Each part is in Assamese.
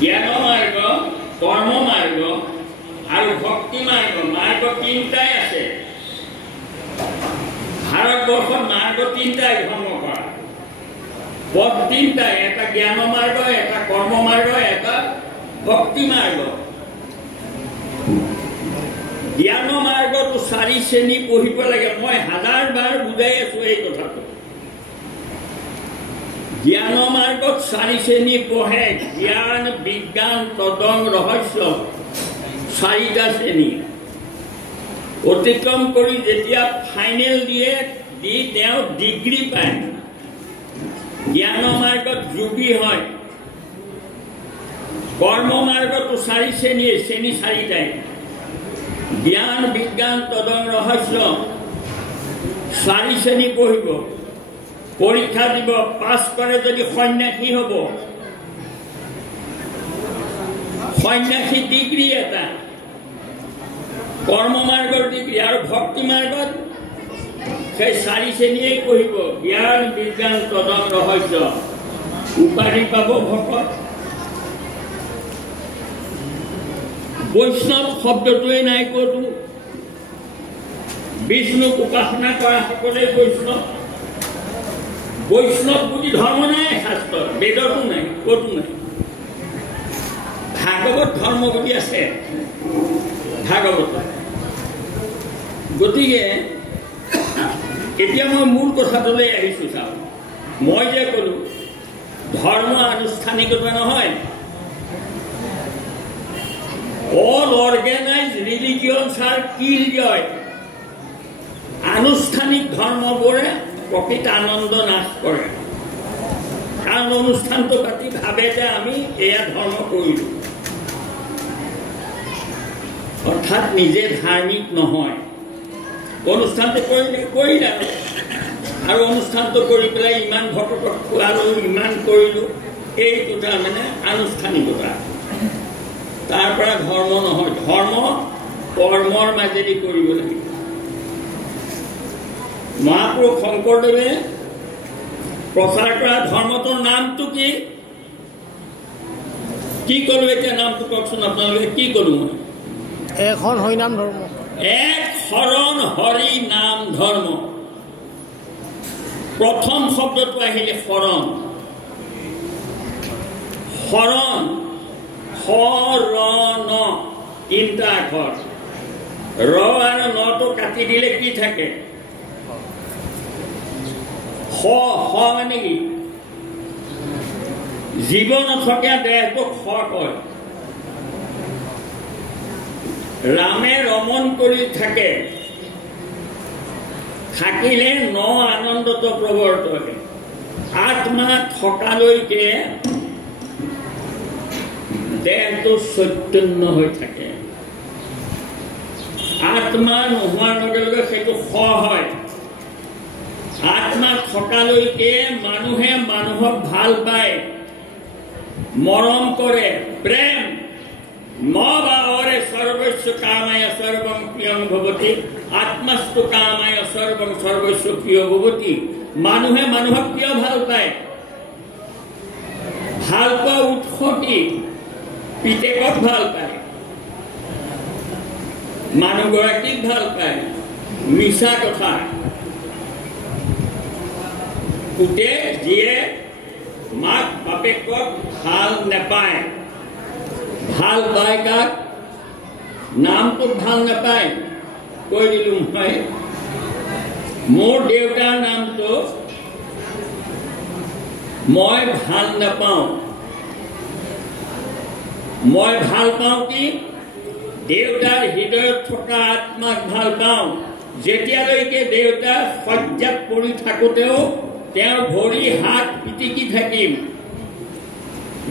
জ্ঞান মাৰ্গ, কৰ্ম মাৰ্গ আৰু ভক্তি মাৰ্গ, মাৰ্গ তিনিটাই আছে। ভাৰতবৰ্ষত মাৰ্গ তিনিটাই ধৰ্ম কৰা, পথ তিনিটাই, এটা জ্ঞান মাৰ্গ, এটা কৰ্ম মাৰ্গ, এটা ভক্তি মাৰ্গ। জ্ঞান মাৰ্গটো 4 শ্ৰেণী পঢ়িব লাগে। মই 1000 বাৰ বুজাই আছো এই কথাটো। জ্ঞান মাৰ্গত 4 শ্ৰেণী পঢ়ে। জ্ঞান, বিজ্ঞান, তদং, ৰহস্য, 4টা শ্ৰেণী অতিক্ৰম কৰি যেতিয়া ফাইনেল দিয়ে, দি তেওঁ ডিগ্ৰী পায়। জ্ঞান মাৰ্গত যোগী হয়। কৰ্ম মাৰ্গটো 4 শ্ৰেণী, শ্ৰেণী 4টাই। জ্ঞান, বিজ্ঞান, তদং, ৰহস্য 4 শ্ৰেণী পঢ়িব, পৰীক্ষা দিব, পাছ কৰে যদি সন্ন্যাসী হ'ব। সন্ন্যাসী ডিগ্ৰী এটা, কৰ্ম মাৰ্গৰ ডিগ্ৰী। আৰু ভক্তি মাৰ্গত সেই 4 শ্ৰেণীয়ে পঢ়িব, জ্ঞান, বিজ্ঞান, তদং, ৰহস্য। উপাধি পাব ভকত। বৈষ্ণৱ শব্দটোৱে নাই ক'তো। বিষ্ণুক উপাসনা কৰা সকলে বৈষ্ণৱ। বৈষ্ণৱ বুলি ধৰ্ম নাই শাস্ত্ৰত, বেদতো নাই, ক'তো নাই। ভাগৱত ধৰ্ম বুলি আছে, ভাগৱত। গতিকে এতিয়া মই মূল কথাটোলৈ আহিছো। চাওক, মই যে ক'লো ধৰ্ম আনুষ্ঠানিকতা নহয়। All organized religions are killjoy. আনুষ্ঠানিক ধৰ্মবোৰে প্ৰকৃত আনন্দ নাশ কৰে। কাৰণ অনুষ্ঠানটো পাতি ভাবে যে আমি এয়া ধৰ্ম কৰিলো, অৰ্থাৎ নিজে ধাৰ্মিক নহয়। অনুষ্ঠানটো কৰিলে আৰু অনুষ্ঠানটো কৰি পেলাই ইমান ভকতক খোৱালো, ইমান কৰিলো, এইটো তাৰমানে আনুষ্ঠানিকতা। তাৰ পৰা ধৰ্ম নহয়। ধৰ্ম কৰ্মৰ মাজেদি কৰিব লাগিব। মহাপুৰুষ শংকৰদেৱে প্ৰচাৰ কৰা ধৰ্মটোৰ নামটো কি? কি ক'লো এতিয়া? নামটো কওকচোন আপোনালোকে। কি ক'লো মই? এখন হৰিনাম ধৰ্ম। এক শৰণ হৰি নাম ধৰ্ম। প্ৰথম শব্দটো আহিলে শৰণ। শৰণ, শৰণ 3টা আখৰ। ৰ আৰু নটো কাটি দিলে কি থাকে? হ মানে কি? জীৱ নথকা দেহটোক হ কয়। ৰামে ৰমণ কৰি থাকে, থাকিলে ন আনন্দত প্ৰৱৰ্তনে। আত্মা থকালৈকে দেহটো চৈতন্য হৈ থাকে। আত্মা নোহোৱাৰ লগে লগে সেইটো খ হয়। আত্মা থকালৈকে মানুহে মানুহক ভাল পায়, মৰম কৰে, প্ৰেম। মৰে সৰ্বস্ব কামায় সৰ্বং প্ৰিয়ং ভৱতি, আত্মাস্তু কামায় সৰ্বং সৰ্বস্ব প্ৰিয় ভৱতি। মানুহে মানুহক কিয় ভাল পায়? ভাল পোৱা উৎস কি? পিতেকক ভাল পায়, মানুহগৰাকীক ভাল পায়। মিছা কথা। পুতে যিয়ে মাক বাপেকক ভাল নাপায়, ভাল পায় কাক? নামটোক ভাল নাপায়। কৈ দিলো মই, মোৰ দেউতাৰ নামটো মই ভাল নাপাওঁ। মই ভাল পাওঁ কি? দেউতাৰ হৃদয়ত থকা আত্মাক ভাল পাওঁ। যেতিয়ালৈকে দেউতা শয্যাত পৰি থাকোঁতেও তেওঁৰ ভৰি হাত পিটিকি থাকিম।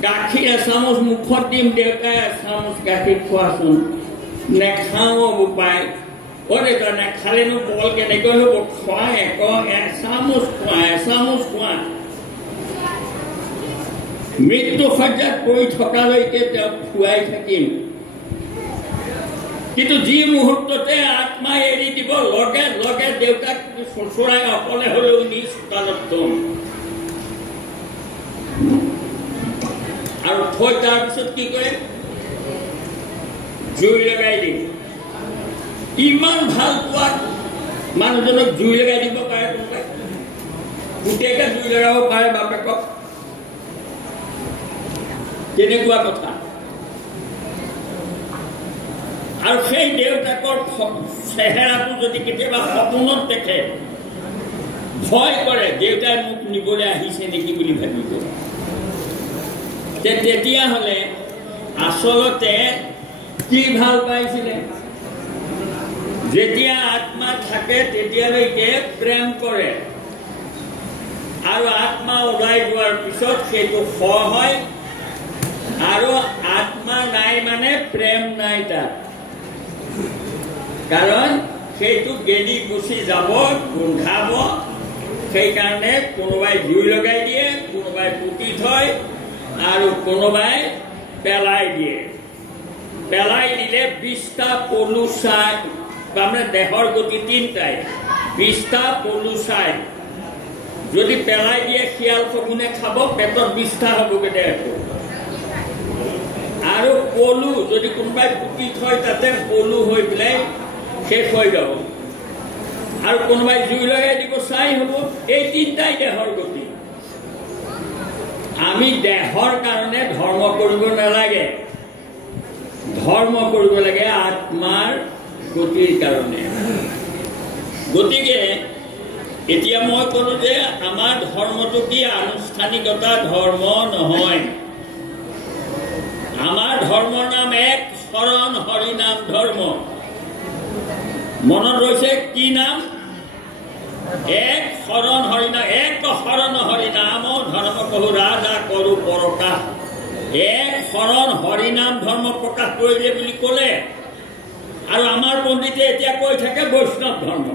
গাখীৰ এচামুচ মুখত দিম, দেউতাই এচামুচ গাখীৰ খোৱাচোন। নেখাওঁ বোপাই। দেউতা নেখালেনো বল কেনেকৈ হ'ব? খোৱা এচামুচ খোৱা, এচামুচ খোৱা। মৃত্যু শয্যাত পৰি থকালৈকে তেওঁক খুৱাই থাকিম। কিন্তু যি মুহূৰ্ততে আত্মা এৰি দিব, লগে লগে দেউতাক চোঁচৰাই অকলে হ'লেও নিজ চোতালত থম। আৰু থৈ তাৰপিছত কি কৰে জুই লগাই দিয়ে ইমান ভাল পোৱা মানুহজনক জুই লগাই দিব পাৰে কোনোবাই গোটেইকে জুই লগাব পাৰে বাপেকক তেনেকুৱা কথা আৰু সেই দেউতাকৰ চেহেৰাটো যদি কেতিয়াবা সপোনত দেখে ভয় কৰে দেউতাই মোক নিবলৈ আহিছে নেকি বুলি ভাবিব তেতিয়াহ'লে আচলতে কি ভাল পাইছিলে যেতিয়া আত্মা থাকে তেতিয়ালৈকে প্ৰেম কৰে আৰু আত্মা ওলাই যোৱাৰ পিছত সেইটো হয় আৰু আত্মা নাই মানে প্ৰেম নাই তাত কাৰণ সেইটো গেলি গুচি যাব গোন্ধাব সেইকাৰণে কোনোবাই জুই লগাই দিয়ে কোনোবাই পুতি থয় আৰু কোনোবাই পেলাই দিয়ে পেলাই দিলে 20টা পলু চাই তাৰমানে দেহৰ গতি 3টাই 20টা পলু চাই যদি পেলাই দিয়ে শিয়াল শগুনে খাব পেটত 20টা হ'বগৈ দেহটো আৰু পলু যদি কোনোবাই পুতি থয় তাতে পলু হৈ পেলাই শেষ হৈ যাব আৰু কোনোবাই জুই লগাই দিব চাই হ'ব এই 3টাই দেহৰ গতি আমি দেহৰ কাৰণে ধৰ্ম কৰিব নালাগে ধৰ্ম কৰিব লাগে আত্মাৰ গতিৰ কাৰণে গতিকে এতিয়া মই ক'লো যে আমাৰ ধৰ্মটো কি আনুষ্ঠানিকতা ধৰ্ম নহয় আমাৰ ধৰ্মৰ নাম এক শৰণ হৰি নাম ধৰ্ম মনত ৰৈছে কি নাম এক শৰণ হৰি নাম এক শৰণ হৰি নাম ধৰ্ম কহু ৰাজা কৰো পৰকাশ এক শৰণ হৰি নাম ধৰ্ম প্ৰকাশ কৰিলে বুলি ক'লে আৰু আমাৰ পণ্ডিতে এতিয়া কৈ থাকে বৈষ্ণৱ ধৰ্ম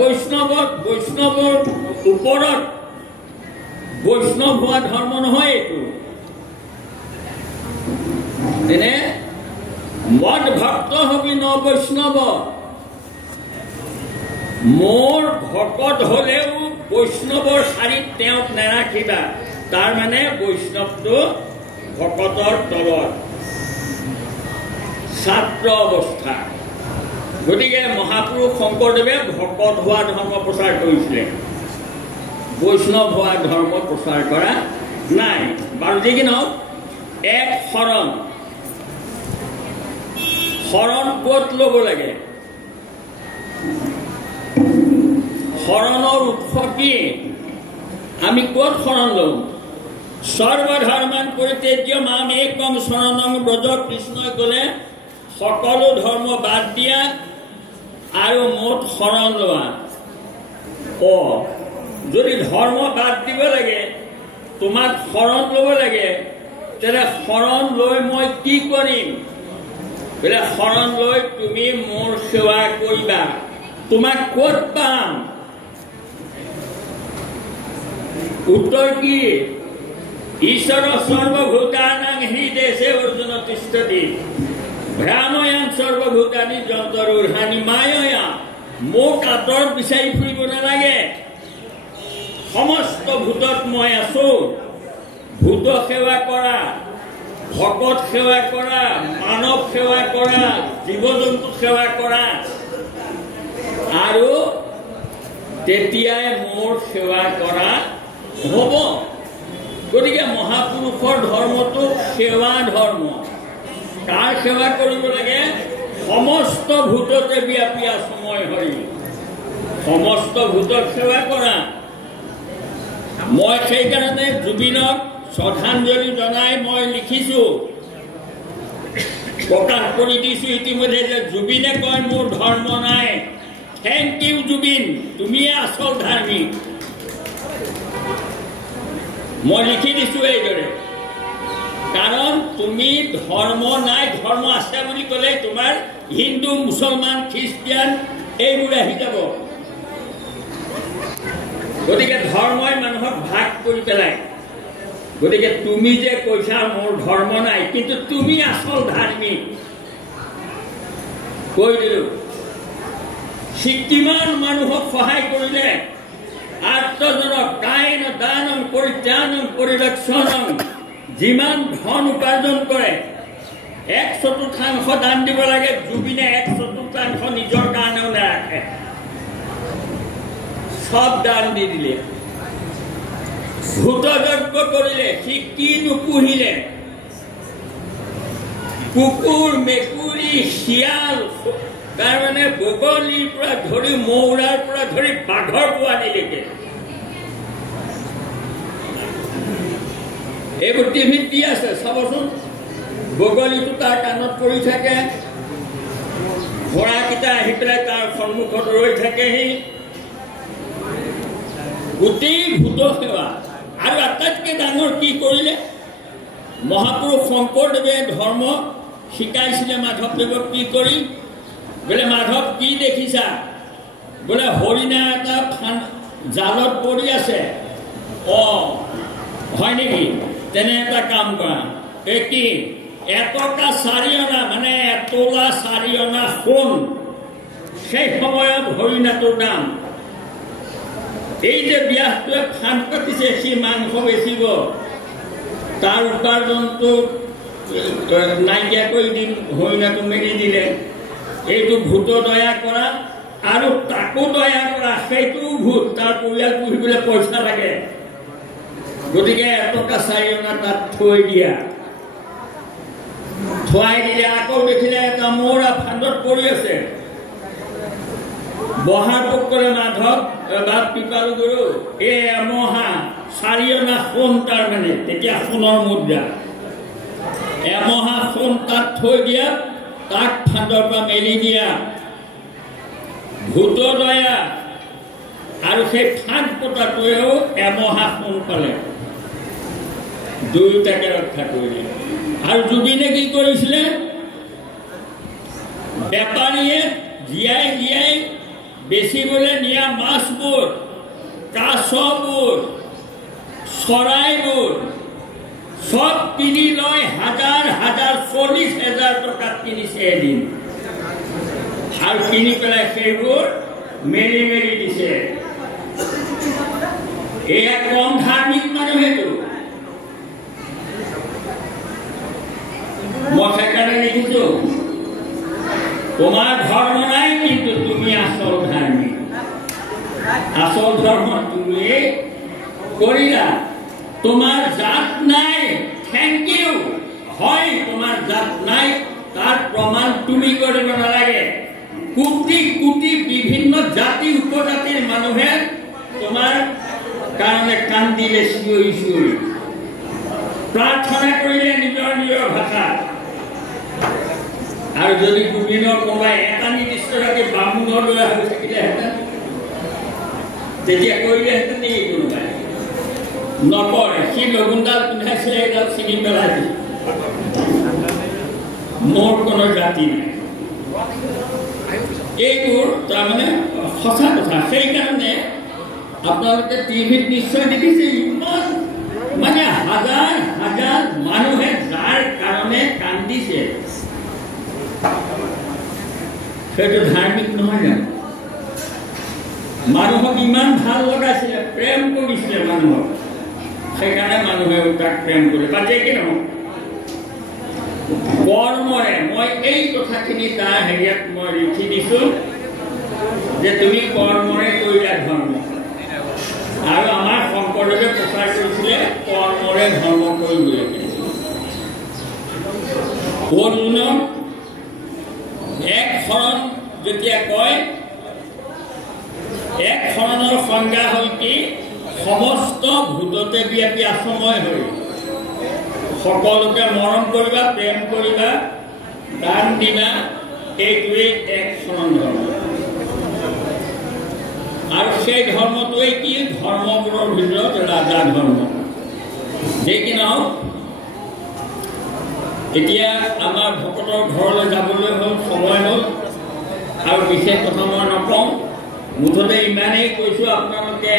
বৈষ্ণৱৰ ওপৰত বৈষ্ণৱ হোৱা ধৰ্ম নহয় এইটো যেনে মদ ভক্ত হবি ন বৈষ্ণৱ মোৰ ভকত হলেও বৈষ্ণৱৰ শাৰীত তেওঁক নাৰাখিবা তাৰ মানে বৈষ্ণৱটো ভকতৰ তলত ছাত্ৰ অৱস্থা গতিকে মহাপুৰুষ শংকৰদেৱে ভকত হোৱা ধৰ্ম প্ৰচাৰ কৰিছিলে বৈষ্ণৱ হোৱা ধৰ্ম প্ৰচাৰ কৰা নাই বাৰু যি কি নহওক এক শৰণ ক'ত ল'ব লাগে শৰণৰ উৎস কি আমি ক'ত শৰণ লওঁ সৰ্বধৰ্মান পৰিত্যাজ্য মাম একম শৰণং ব্ৰজ কৃষ্ণই ক'লে সকলো ধৰ্ম বাদ দিয়া আৰু মোত শৰণ লোৱা যদি ধৰ্ম বাদ দিব লাগে তোমাক শৰণ ল'ব লাগে তেনে শৰণ লৈ মই কি কৰিম বোলে শৰণ লৈ তুমি মোৰ সেৱা কৰিবা তোমাক ক'ত পাম উত্তৰ কি ঈশ্বৰ সৰ্বভূতানাং হৃদেশে অৰ্জুন তিষ্ঠতি ভ্ৰাময়াং সৰ্বভূতানি যন্তৰুৰ্হানি মায়য়া মোক আঁতৰত বিচাৰি ফুৰিব নালাগে সমস্ত ভূতত মই আছো ভূত সেৱা কৰা ভকত সেৱা কৰা মানৱ সেৱা কৰা জীৱ জন্তু সেৱা কৰা আৰু তেতিয়াই মোৰ সেৱা কৰা হ'ব গতিকে মহাপুৰুষৰ ধৰ্মটো সেৱা ধৰ্ম কাৰ সেৱা কৰিব লাগে সমস্ত ভূততে ব্যাপী আছো মই হৰি সমস্ত ভূতক সেৱা কৰা মই সেইকাৰণে জুবিনক শ্ৰদ্ধাঞ্জলি জনাই মই লিখিছো প্ৰকাশ কৰি দিছো ইতিমধ্যে যে জুবিনে কয় মোৰ ধৰ্ম নাই থেংক ইউ জুবিন তুমিয়ে আচল ধাৰ্মিক মই লিখি দিছো এইদৰে কাৰণ তুমি ধৰ্ম নাই ধৰ্ম আছে বুলি ক'লে তোমাৰ হিন্দু মুছলমান খ্ৰীষ্টিয়ান এইবোৰ আহি যাব গতিকে ধৰ্মই মানুহক ভাগ কৰি পেলায় গতিকে তুমি যে কৈছা মোৰ ধৰ্ম নাই কিন্তু তুমি আচল ধাৰ্মিক কৈ দিলো কিমান মানুহক সহায় কৰিলে আত্মজনক কায়ন দানং পৰিত্ৰাণং পৰিৰক্ষণং যিমান ধন উপাৰ্জন কৰে 1/4 দান দিব লাগে। জুবিনে 1/4 নিজৰ কাৰণেও নাৰাখে, সব দান দি দিলে। ভূতযজ্ঞ কৰিলে, সি কি নুপুহিলে? কুকুৰ, মেকুৰী, শিয়াল, তাৰমানে বগলীৰ পৰা ধৰি মৌৰাৰ পৰা ধৰি বাঘৰ পোৱালিলৈকে এইবোৰ টিভিত দি আছে, চাবচোন। বগলীটো তাৰ কাণত পৰি থাকে, ঘোঁৰাকেইটা আহি পেলাই তাৰ সন্মুখত ৰৈ থাকেহি। গোটেই ভূত সেৱা। আৰু আটাইতকৈ ডাঙৰ কি কৰিলে? মহাপুৰুষ শংকৰদেৱে ধৰ্ম শিকাইছিলে মাধৱদেৱক কি কৰি? বোলে মাধৱ কি দেখিছা? বোলে হৰিণা এটা জালত পৰি আছে। হয় নেকি? তেনে এটা কাম কৰা, এই কি 1/4 অনা, মানে 1 তোলা 4 অনা সোণ। সেই সময়ত হৰিণাটোৰ দাম। এই যে ব্যাসটোৱে ফান্দ পাতিছে, সি মাংস বেচিব, তাৰ উপাৰ্জনটো নাইকিয়া কৰি দিম, হৰিণাটো মেলি দিলে। এইটো ভূত দয়া কৰা, আৰু তাকো দয়া কৰা, সেইটোও ভূত। তাৰ পৰিয়াল পুহিবলৈ পইচা লাগে, গতিকে 1/4 অনা তাত থৈ দিয়া। থোৱাই দিলে। আকৌ দেখিলে এটা মৌৰা ফান্দত পৰি আছে। বহাটোক ক'লে মাধৱ বা পিপাল গুৰু, এই এমহা 4 অনা সোণ, তাৰমানে তেতিয়া সোণৰ মুদ্ৰা, এমহা সোণ তাত থৈ দিয়া, তাক ফান্দৰ পৰা মেলি দিয়া। ভূত দয়া। আৰু সেই ফান্দ পতাটোৱেও এমহা সোণ পালে, দুয়োটাকে ৰক্ষা কৰিলে। আৰু জুবিনে কি কৰিছিলে? বেপাৰীয়ে জীয়াই জীয়াই বেচিবলৈ নিয়া মাছবোৰ, কাছবোৰ, চৰাইবোৰ সব কিনি লৈ 40,000 টকাত কিনিছে এদিন। আৰু কিনি পেলাই সেইবোৰ মেলি মেলি দিছে। এয়া কম ধাৰ্মিক মানুহেতো। মই সেইকাৰণে লিখিছো, তোমাৰ ধৰ্ম নাই, কিন্তু তুমি আচল ধাৰ্মিক। আচল ধৰ্ম তুমি কৰিলা। তোমাৰ জাত নাই, থেংক ইউ। হয়, তোমাৰ জাত নাই, তাৰ প্ৰমাণ তুমি কৰিব নালাগে। কোটি কোটি বিভিন্ন জাতি উপজাতিৰ মানুহে তোমাৰ কাৰণে কান্দিলে, চিঞৰি চিঞৰি প্ৰাৰ্থনা কৰিলে নিজৰ নিজৰ ভাষা। আৰু যদি জুবিনৰ কোনোবাই এটা নিৰ্দিষ্ট ৰাতি বামুণৰ দৰে হৈ থাকিলেহেঁতেন, তেতিয়া কৰিলেহেঁতেন নেকি? কোনোবাই নকৰে। সি লগুণডাল পিন্ধাইছিলে, এইডাল ছিঙি পেলাই দিছে। মোৰ কোনো জাতি নাই। এইবোৰ তাৰমানে সঁচা কথা। সেইকাৰণে আপোনালোকে টিভিত নিশ্চয় দেখিছে, ইমান মানে হাজাৰ হাজাৰ মানুহে যাৰ কাৰণে কান্দিছে। সেইটো ধাৰ্মিক নহয় জানো? মানুহক ইমান ভাল লগাইছিলে, প্ৰেম কৰিছিলে মানুহক, সেইকাৰণে মানুহে তাক প্ৰেম কৰে। পাতে কি নহয়, কৰ্মৰে। মই এই কথাখিনি তাৰ হেৰিয়াত মই লিখি দিছো যে তুমি কৰ্মৰে কৰিলা ধৰ্ম। আৰু আমাৰ শংকৰদেৱে প্ৰচাৰ কৰিছিলে কৰ্মৰে ধৰ্ম কৰিবলৈ। অৰ্জুনক এক শৰণ যেতিয়া কয়, এক শৰণৰ সংজ্ঞা হ'ল কি? সমস্ত ভূততে ব্যাপী আশ্ৰময় হৈ সকলোকে মৰম কৰিবা, প্ৰেম কৰিবা, দান দিবা। এইটোৱেই এক শৰণ ধৰ্ম। আৰু সেই ধৰ্মটোৱে কি? ধৰ্মবোৰৰ ভিতৰত ৰাজা ধৰ্ম। যে কি নহওক, এতিয়া আমাৰ ভকতৰ ঘৰলৈ যাবলৈ হ'ল, সময় হ'ল। আৰু বিশেষ কথা মই নকওঁ, মুঠতে ইমানেই কৈছোঁ, আপোনালোকে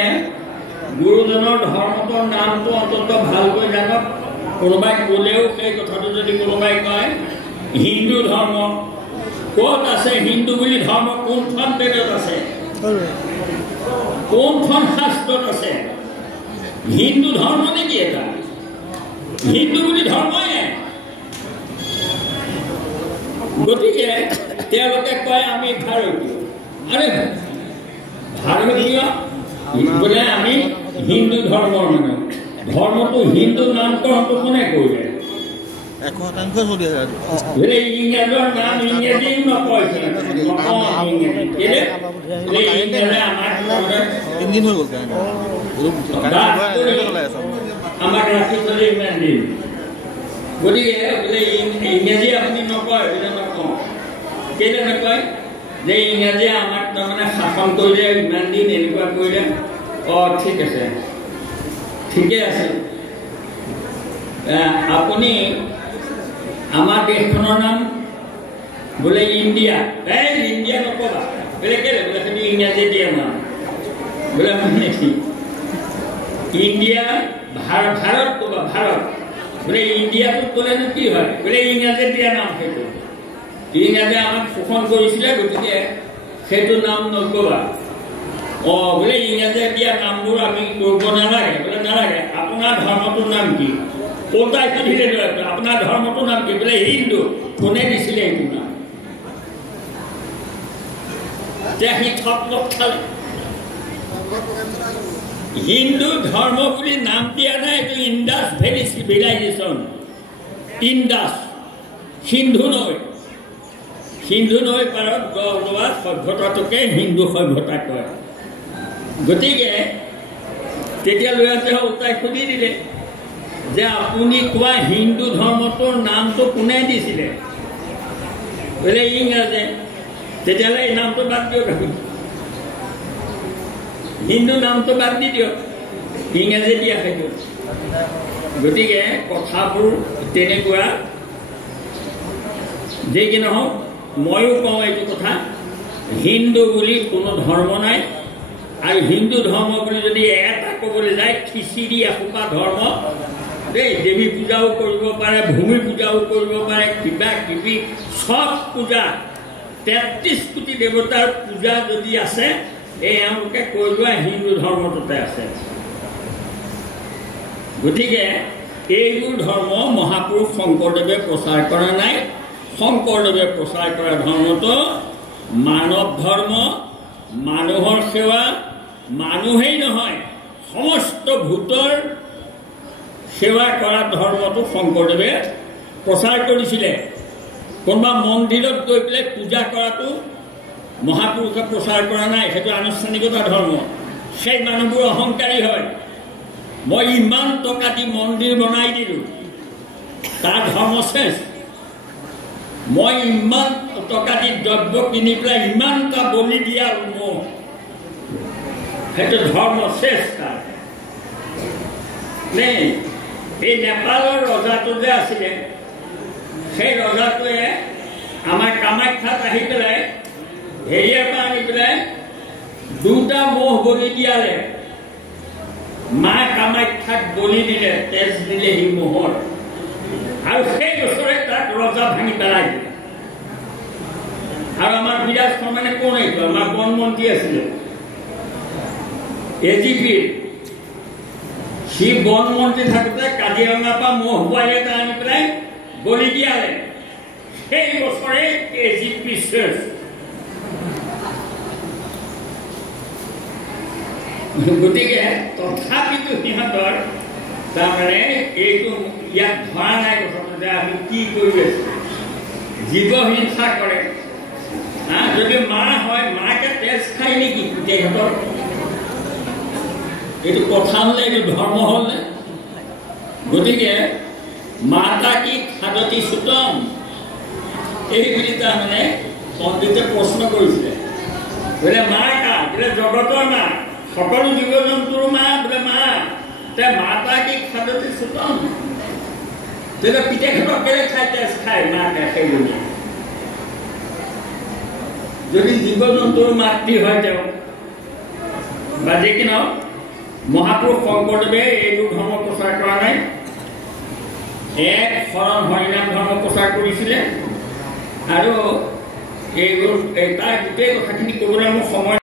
গুৰুজনৰ ধৰ্মটোৰ নামটো অন্তত ভালকৈ জানক। কোনোবাই ক'লেও সেই কথাটো যদি কোনোবাই কয় হিন্দু ধৰ্ম, ক'ত আছে হিন্দু বুলি ধৰ্ম? কোনখন বেদত আছে? কোনখন শাস্ত্ৰত আছে? হিন্দু ধৰ্ম নেকি এটা? হিন্দু বুলি ধৰ্মই নাই। গতিকে তেওঁলোকে কয় আমি ভাৰতীয়। আৰে ভাৰতীয় বোলে আমি হিন্দু ধৰ্মৰ মানুহ। ধৰ্মটো হিন্দু নামকৰণটো কোনে কৰিলে? ইংৰাজৰ নাম ইংৰাজীও নকয়। আমাক ৰাখি থলে ইমান দিন। গতিকে বোলে ইংৰাজী আপুনি নকয় বোলে নকওঁ। কেলে নকয়? যে ইংৰাজীয়ে আমাক তাৰমানে শাসন কৰিলে ইমান দিন এনেকুৱা কৰিলে। ঠিক আছে, ঠিকে আছে। আপুনি আমাৰ দেশখনৰ নাম বোলে ইণ্ডিয়া। ইণ্ডিয়া নকবা বোলে কেলে? বোলে তুমি ইংৰাজী দিয়ে নাম বোলে মানে ইণ্ডিয়া ভাৰত ক'বা ভাৰত। বোলে ইণ্ডিয়াটোত ক'লেনো কি হয়? বোলে ইংৰাজী দিয়া নাম সেইটো। ইংৰাজে আমাক শোষণ কৰিছিলে, গতিকে সেইটো নাম নকবা। বোলে ইংৰাজে দিয়া নামবোৰ আমি কৰিব নালাগে। বোলে নালাগে। আপোনাৰ ধৰ্মটোৰ নাম কি? কোনটাই সুধিলে আপোনাৰ ধৰ্মটোৰ নাম কি? বোলে হিন্দু। কোনে দিছিলে এইটো নাম? যে সি ঠক লগ খালে। হিন্দু ধৰ্ম বুলি নাম দিয়া নাই। এইটো ইণ্ডাছ ভেলী চিভিলাইজেশ্যন। ইণ্ডাছ সিন্ধু নৈ পাৰত গঢ় লোৱা সভ্যতাটোকে হিন্দু সভ্যতা কয়। গতিকে তেতিয়া ল'ৰাটোৱে উত্তাই সুধি দিলে যে আপুনি কোৱা হিন্দু ধৰ্মটোৰ নামটো কোনে দিছিলে? বোলে ইংৰাজে। তেতিয়াহ'লে এই নামটো বাদ দিয়ক। আমি হিন্দু নামটো বাদ দি দিয়ক, ইংৰাজী দিয়া সেইটো। গতিকে কথাবোৰ তেনেকুৱা। যে কি নহওক, ময়ো কওঁ এইটো কথা, হিন্দু বুলি কোনো ধৰ্ম নাই। আৰু হিন্দু ধৰ্ম বুলি যদি এটা ক'বলৈ যায়, খিচিৰি এসোপা ধৰ্ম দেই। দেৱী পূজাও কৰিব পাৰে, ভূমি পূজাও কৰিব পাৰে, কিবা কিবি চব পূজা। 33 কোটি দেৱতাৰ পূজা যদি আছে, এওঁলোকে কৈ লোৱা হিন্দু ধৰ্মটোতে আছে। গতিকে এইবোৰ ধৰ্ম মহাপুৰুষ শংকৰদেৱে প্ৰচাৰ কৰা নাই। শংকৰদেৱে প্ৰচাৰ কৰা ধৰ্মটো মানৱ ধৰ্ম, মানুহৰ সেৱা। মানুহেই নহয়, সমস্ত ভূতৰ সেৱা কৰা ধৰ্মটো শংকৰদেৱে প্ৰচাৰ কৰিছিলে। কোনোবা মন্দিৰত গৈ পেলাই পূজা কৰাটো মহাপুৰুষে প্ৰচাৰ কৰা নাই। সেইটো আনুষ্ঠানিকতা ধৰ্ম। সেই মানুহবোৰ অহংকাৰী হয়। মই ইমান টকা দি মন্দিৰ বনাই দিলোঁ, তাৰ ধৰ্ম শেষ। মই ইমান টকা দি দ্ৰব্য কিনি পেলাই ইমানটা বলি দিয়া মোৰ, সেইটো ধৰ্ম শেষ তাৰ। এই নেপালৰ ৰজাটো যে আছিলে, সেই ৰজাটোৱে আমাৰ কামাখ্যাত আহি পেলাই হেৰিয়াৰ পৰা আনি পেলাই 2টা মহ বলি দিয়ালে। মা কামাখ্যাক বলি দিলে, তেজ দিলে সি মহৰ। আৰু সেই বছৰে তাক ৰজা ভাঙি পেলাই দিলে। আৰু আমাৰ বিৰাজ মানে কোন? এইটো আমাৰ বন মন্ত্ৰী আছিলে, এজিপিৰ। সি বন মন্ত্ৰী থাকোঁতে কাজিৰঙাৰ পৰা মহ পোৱালি এটা আনি পেলাই বলি দিয়ালে। সেই বছৰে এজিপি শেষ। গতিকে তথাপিতো সিহঁতৰ তাৰমানে এইটো ইয়াত ধৰা নাই কথাটো যে আমি কি কৰি আছো। জীৱ হিংসা কৰে। যদি মা হয়, মাকে তেজ খাই নেকি গোটেইহঁতৰ? এইটো কথা হ'লে, এইটো ধৰ্ম হ'লনে? গতিকে মাতা কি খাদতি সুতম, এই বুলি তাৰমানে পণ্ডিতে প্ৰশ্ন কৰিছিলে। বোলে মা কা? বোলে জগতৰ মা, সকলো জীৱ জন্তুৰ মা। বোলে মা। মাতা কি খাদতি সুতম? তেতিয়া পিতেকহঁতক কেলে খাই তেজ খায় মাকে? সেইজনী যদি জীৱ জন্তুৰ মাতৃ হয় তেওঁ, বা যি কি নহওক, মহাপুৰুষ শংকৰদেৱে এইবোৰ ধৰ্ম প্ৰচাৰ কৰা নাই। এক শৰণ হৰিনাম ধৰ্ম প্ৰচাৰ কৰিছিলে। আৰু এইবোৰ তাৰ গোটেই কথাখিনি ক'বলৈ মোৰ সময়